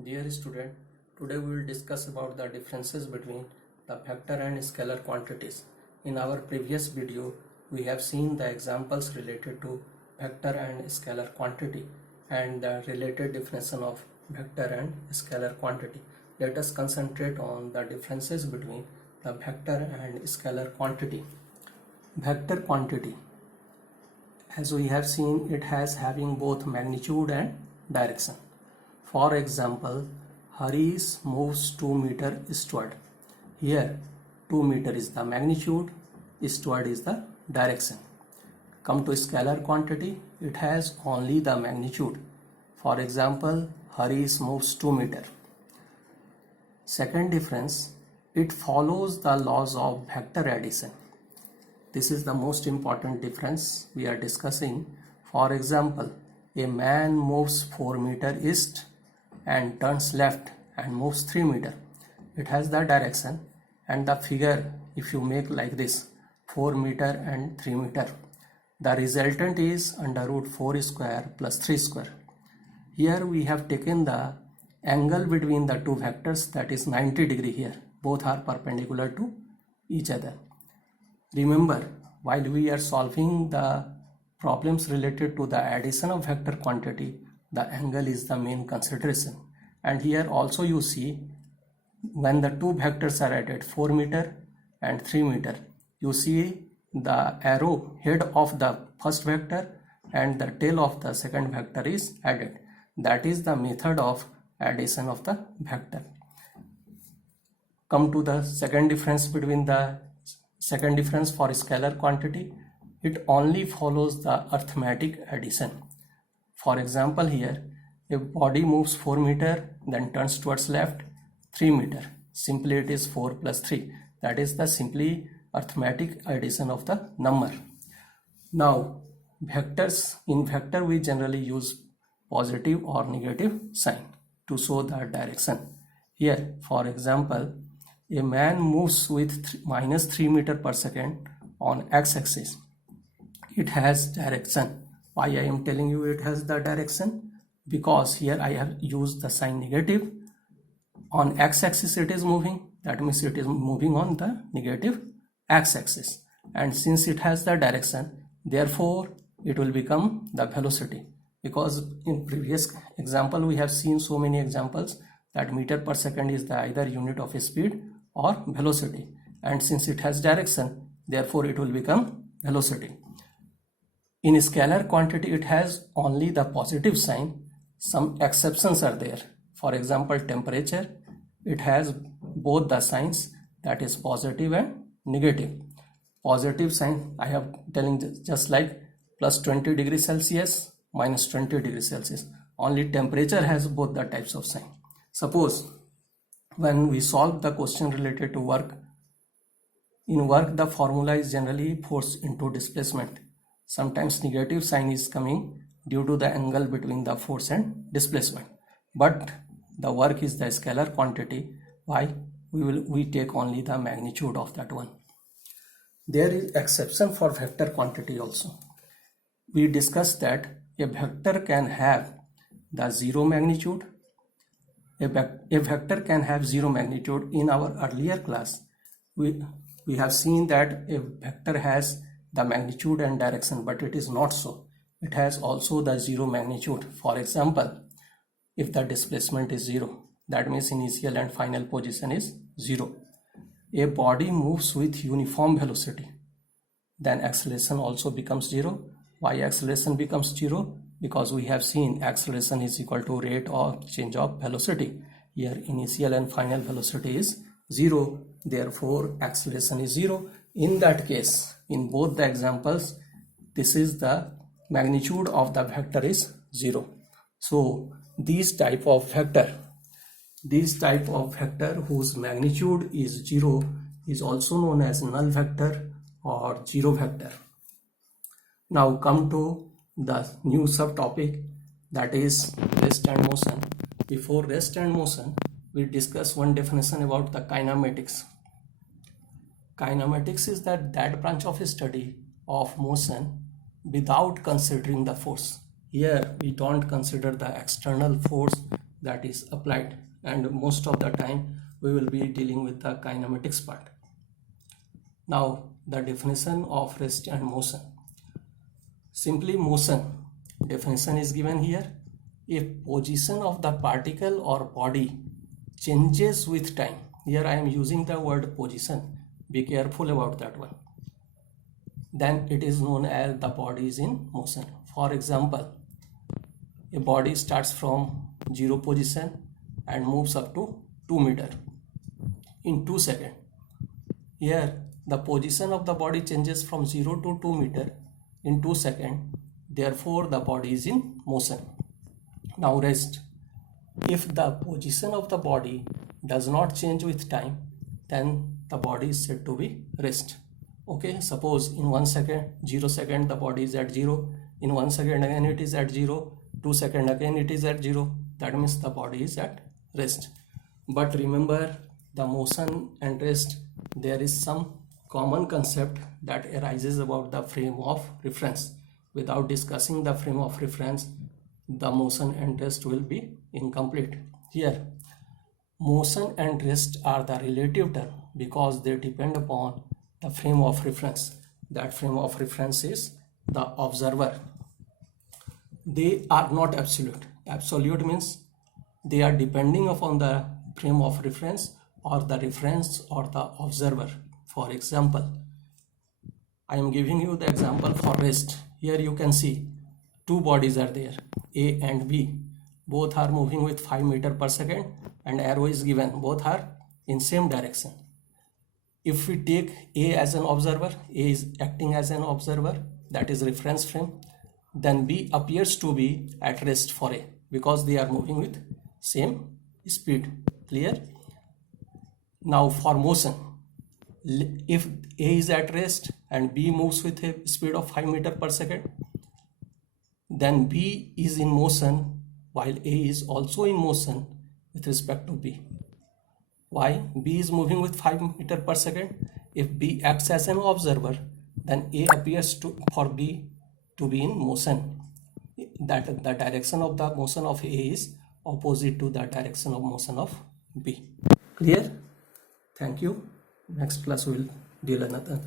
Dear student, today we will discuss about the differences between the vector and scalar quantities. In our previous video, we have seen the examples related to vector and scalar quantity and the related definition of vector and scalar quantity. Let us concentrate on the differences between the vector and scalar quantity. Vector quantity, as we have seen, it has having both magnitude and direction. For example, Harish moves 2 meter eastward. Here 2 meter is the magnitude, eastward is the direction. Come to scalar quantity, it has only the magnitude. For example, Harish moves 2 meter. Second difference, it follows the laws of vector addition. This is the most important difference we are discussing. For example, a man moves 4 meter east and turns left and moves 3 meter. It has the direction, and the figure, if you make like this, 4 meter and 3 meter, the resultant is under root 4 square plus 3 square. Here we have taken the angle between the two vectors, that is 90 degree here. Both are perpendicular to each other. Remember, while we are solving the problems related to the addition of vector quantity, the angle is the main consideration. And here also you see, when the two vectors are added, 4 meter and 3 meter, you see the arrow head of the first vector and the tail of the second vector is added. That is the method of addition of the vector. Come to the second difference for scalar quantity. It only follows the arithmetic addition. For example, here a body moves 4 meter, then turns towards left 3 meter. Simply it is 4 plus 3. That is the simply arithmetic addition of the number. Now vectors, in vector we generally use positive or negative sign to show the direction. Here for example, a man moves with minus 3 meter per second on x-axis. It has direction. Why I am telling you it has the direction? Because here I have used the sign negative. On x-axis it is moving, that means it is moving on the negative x-axis. And since it has the direction, therefore it will become the velocity. Because in previous example we have seen so many examples that meter per second is the either unit of speed or velocity. And since it has direction, therefore it will become velocity. In scalar quantity, it has only the positive sign. Some exceptions are there. For example, temperature, it has both the signs, that is positive and negative. Positive sign, I have telling just like plus 20 degrees Celsius, minus 20 degrees Celsius. Only temperature has both the types of sign. Suppose when we solve the question related to work, in work the formula is generally force into displacement. Sometimes negative sign is coming due to the angle between the force and displacement. But the work is the scalar quantity. Why? We take only the magnitude of that one. There is exception for vector quantity also. We discussed that a vector can have the zero magnitude. A vector can have zero magnitude. In our earlier class, we have seen that a vector has the magnitude and direction, but it is not so. It has also the zero magnitude. For example, if the displacement is 0, that means initial and final position is 0. A body moves with uniform velocity, then acceleration also becomes 0. Why acceleration becomes 0? Because we have seen acceleration is equal to rate of change of velocity. Here initial and final velocity is 0, therefore acceleration is 0. In that case, in both the examples, this is the magnitude of the vector is 0. So these type of vector whose magnitude is 0 is also known as null vector or zero vector. Now come to the new subtopic, that is rest and motion. Before rest and motion, we discuss one definition about the kinematics. Kinematics is that branch of study of motion without considering the force. Here we don't consider the external force that is applied, and most of the time we will be dealing with the kinematics part. Now the definition of rest and motion. Simply motion definition is given here. If position of the particle or body changes with time, here I am using the word position, be careful about that one, then it is known as the body is in motion. For example, a body starts from 0 position and moves up to 2 meter in 2 seconds. Here the position of the body changes from 0 to 2 meter in 2 seconds, therefore the body is in motion. Now rest. If the position of the body does not change with time, then the body is said to be rest. Okay, suppose in 1 second, 0 second the body is at 0, in 1 second again it is at 0, 2 second again it is at 0, that means the body is at rest. But remember, the motion and rest, there is some common concept that arises about the frame of reference. Without discussing the frame of reference, the motion and rest will be incomplete. Here, motion and rest are the relative term because they depend upon the frame of reference. That frame of reference is the observer. They are not absolute. Absolute means they are depending upon the frame of reference or the reference or the observer. For example, I am giving you the example for rest. Here you can see two bodies are there, A and B. Both are moving with 5 meters per second and arrow is given. Both are in same direction. If we take A as an observer, A is acting as an observer, that is reference frame, then B appears to be at rest for A because they are moving with same speed. Clear? Now for motion, if A is at rest and B moves with a speed of 5 meters per second, then B is in motion while A is also in motion with respect to B. Why? B is moving with 5 meters per second. If B acts as an observer, then A appears for B to be in motion. That the direction of the motion of A is opposite to the direction of motion of B. Clear? Thank you. Next class we will deal another.